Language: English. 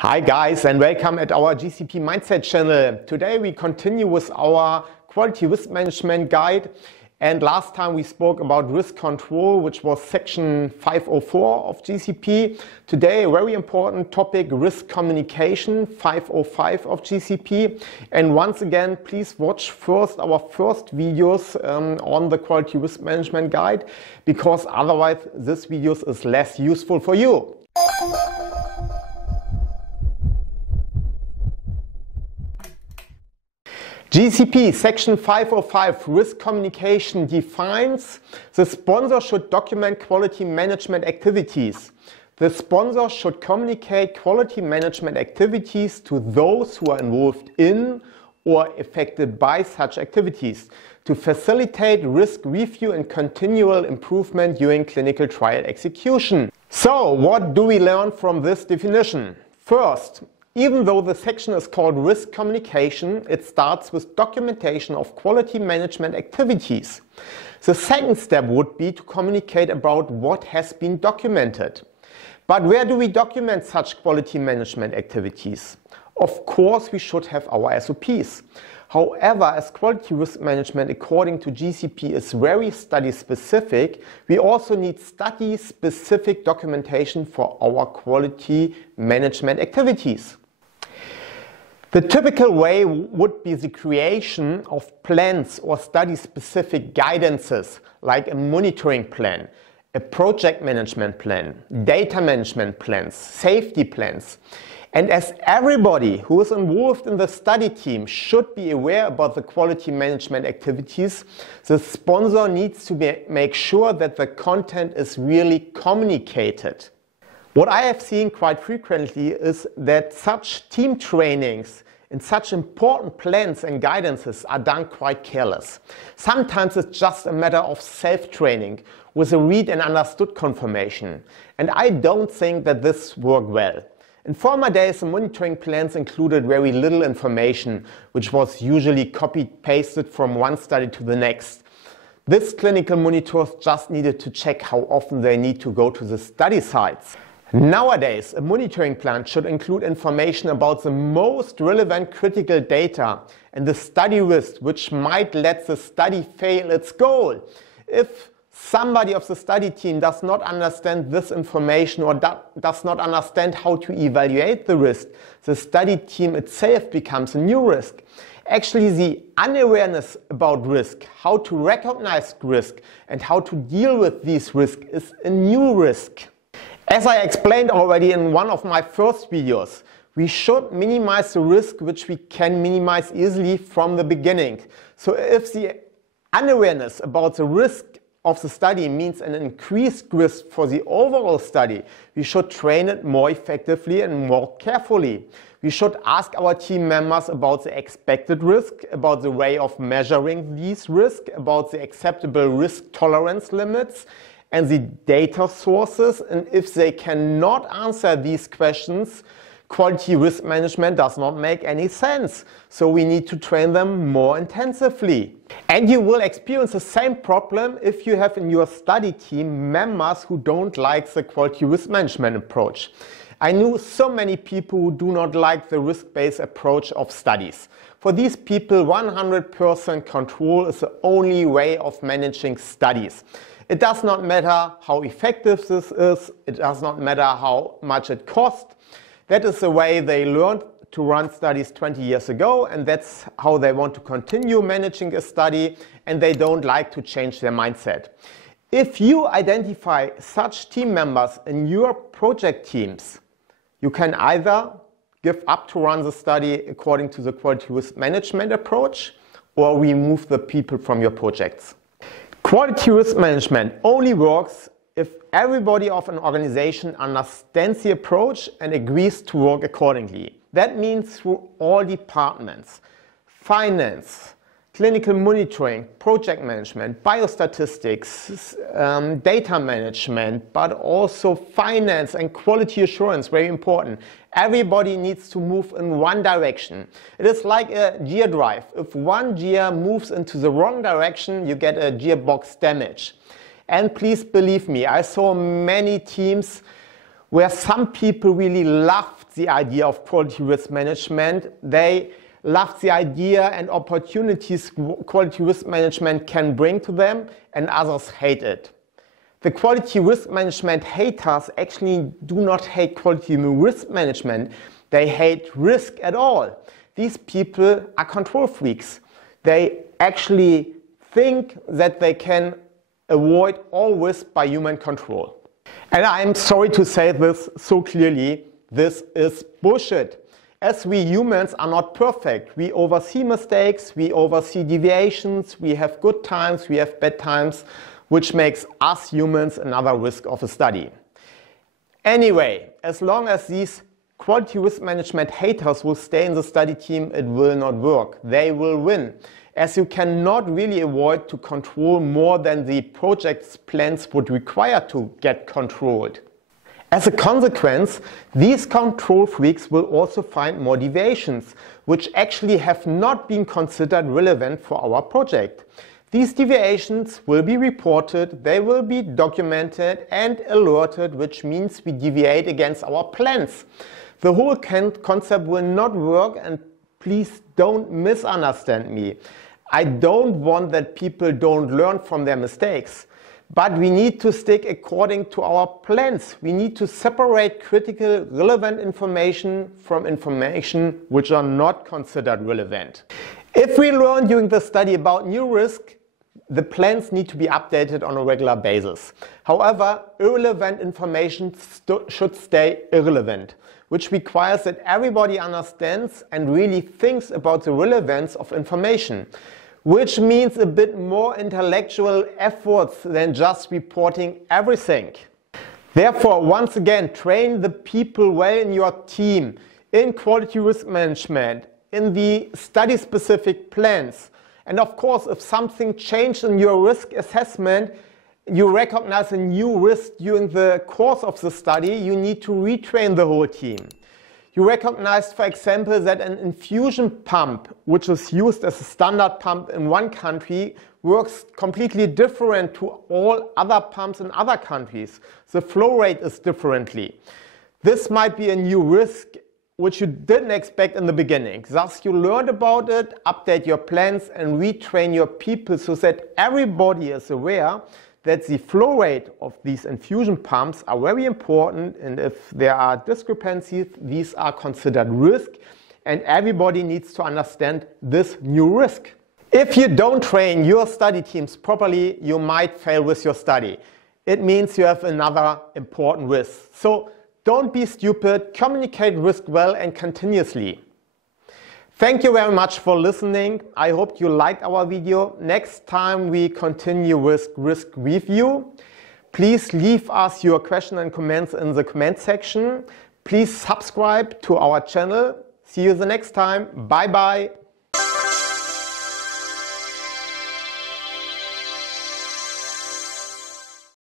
Hi guys, and welcome at our GCP-Mindset channel. Today we continue with our quality risk management guide, and last time we spoke about risk control, which was section 504 of GCP. Today a very important topic, risk communication, 505 of GCP. And once again, please watch first our first videos on the quality risk management guide, because otherwise this video is less useful for you. GCP section 505 risk communication defines the sponsor should document quality management activities. The sponsor should communicate quality management activities to those who are involved in or affected by such activities to facilitate risk review and continual improvement during clinical trial execution. So, what do we learn from this definition? First, even though the section is called risk communication, it starts with documentation of quality management activities. The second step would be to communicate about what has been documented. But where do we document such quality management activities? Of course, we should have our SOPs. However, as quality risk management according to GCP is very study-specific, we also need study-specific documentation for our quality management activities. The typical way would be the creation of plans or study-specific guidances, like a monitoring plan, a project management plan, data management plans, safety plans. And as everybody who is involved in the study team should be aware about the quality management activities, the sponsor needs to make sure that the content is really communicated. What I have seen quite frequently is that such team trainings in such important plans and guidances are done quite careless. Sometimes it's just a matter of self-training with a read and understood confirmation. And I don't think that this worked well. In former days, the monitoring plans included very little information, which was usually copy-pasted from one study to the next. These clinical monitors just needed to check how often they need to go to the study sites. Nowadays, a monitoring plan should include information about the most relevant critical data and the study risk, which might let the study fail its goal. If somebody of the study team does not understand this information or does not understand how to evaluate the risk, the study team itself becomes a new risk. Actually, the unawareness about risk, how to recognize risk and how to deal with these risks is a new risk. As I explained already in one of my first videos, we should minimize the risk which we can minimize easily from the beginning. So if the unawareness about the risk of the study means an increased risk for the overall study, we should train it more effectively and more carefully. We should ask our team members about the expected risk, about the way of measuring these risks, about the acceptable risk tolerance limits, and the data sources. And if they cannot answer these questions, quality risk management does not make any sense. So we need to train them more intensively. And you will experience the same problem if you have in your study team members who don't like the quality risk management approach. I knew so many people who do not like the risk-based approach of studies. For these people, 100% control is the only way of managing studies. It does not matter how effective this is, it does not matter how much it costs. That is the way they learned to run studies 20 years ago, and that's how they want to continue managing a study, and they don't like to change their mindset. If you identify such team members in your project teams, you can either give up to run the study according to the quality risk management approach or remove the people from your projects. Quality risk management only works if everybody of an organization understands the approach and agrees to work accordingly. That means through all departments: finance, clinical monitoring, project management, biostatistics, data management, but also finance and quality assurance, very important. Everybody needs to move in one direction. It is like a gear drive. If one gear moves into the wrong direction, you get a gearbox damage. And please believe me, I saw many teams where some people really loved the idea of quality risk management. They love the idea and opportunities quality risk management can bring to them, and others hate it. The quality risk management haters actually do not hate quality risk management. They hate risk at all. These people are control freaks. They actually think that they can avoid all risk by human control. And I'm sorry to say this so clearly, this is bullshit. As we humans are not perfect, we oversee mistakes, we oversee deviations, we have good times, we have bad times, which makes us humans another risk of a study. Anyway, as long as these quality risk management haters will stay in the study team, it will not work. They will win, as you cannot really avoid to control more than the project's plans would require to get controlled. As a consequence, these control freaks will also find more deviations, which actually have not been considered relevant for our project. These deviations will be reported, they will be documented and alerted, which means we deviate against our plans. The whole concept will not work, and please don't misunderstand me. I don't want that people don't learn from their mistakes. But we need to stick according to our plans. We need to separate critical, relevant information from information which are not considered relevant. If we learn during the study about new risk, the plans need to be updated on a regular basis. However, irrelevant information should stay irrelevant, which requires that everybody understands and really thinks about the relevance of information, which means a bit more intellectual efforts than just reporting everything. Therefore, once again, train the people well in your team, in quality risk management, in the study-specific plans. And of course, if something changed in your risk assessment, you recognize a new risk during the course of the study, you need to retrain the whole team. You recognize, for example, that an infusion pump, which is used as a standard pump in one country, works completely different to all other pumps in other countries. The flow rate is differently. This might be a new risk which you didn't expect in the beginning. Thus, you learned about it, update your plans, and retrain your people so that everybody is aware that the flow rate of these infusion pumps are very important, and if there are discrepancies, these are considered risk, and everybody needs to understand this new risk. If you don't train your study teams properly, you might fail with your study. It means you have another important risk. So don't be stupid, communicate risk well and continuously. Thank you very much for listening. I hope you liked our video. Next time we continue with risk review. Please leave us your questions and comments in the comment section. Please subscribe to our channel. See you the next time. Bye bye.